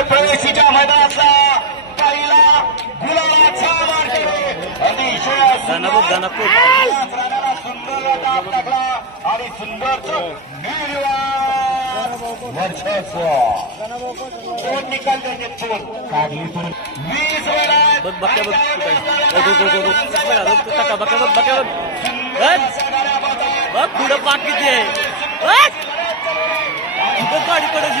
आणि प्रवेशीच्या मैदानातला पहिला गुलाबाचा मार्केट अतिशय सुंदर दाब टाकला आणि सुंदरचं वर्षाचा. पाक किती आहे. गाडी पडायची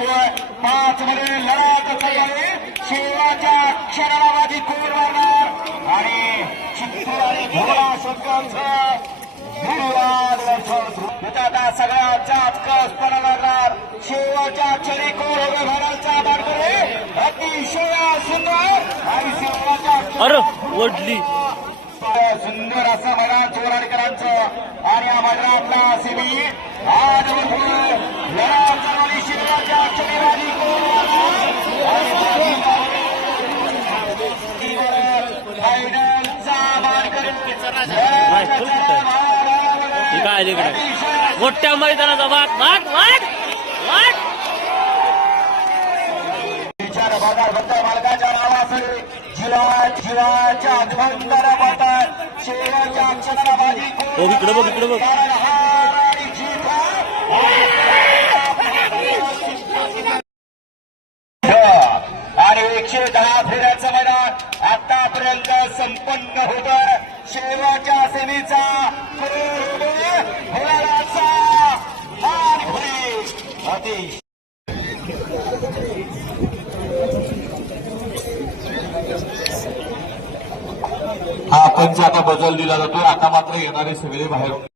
पाच बसलोय पाच मध्ये लढा कसा आहे शेवटच्या क्षणाला बाजी कोण मारणार? आणि चित्तूर भोला आता कस पडा लागणार. शेवटच्या क्षणी कोण उभे घालायचा मार्गरे अतिशय सुंदर आणि शेवटच्या अरे ओढली सुंदर असं मैदान चोराडकरांचं आणि या मैदानातला सेमी आज लढा चालवली. शेवटच्या काय तिकडे मोठ्या मैदानाचा वाट वाट वाट वाट इकडे बघ इकडे बघ. आणि एकशे दहा फेऱ्याचं मैदान आतापर्यंत संपन्न होतं. शिवराच्या सेनेचा हा पंच आता बदल दिला जातोय आता मात्र येणारे सगळे बाहेर.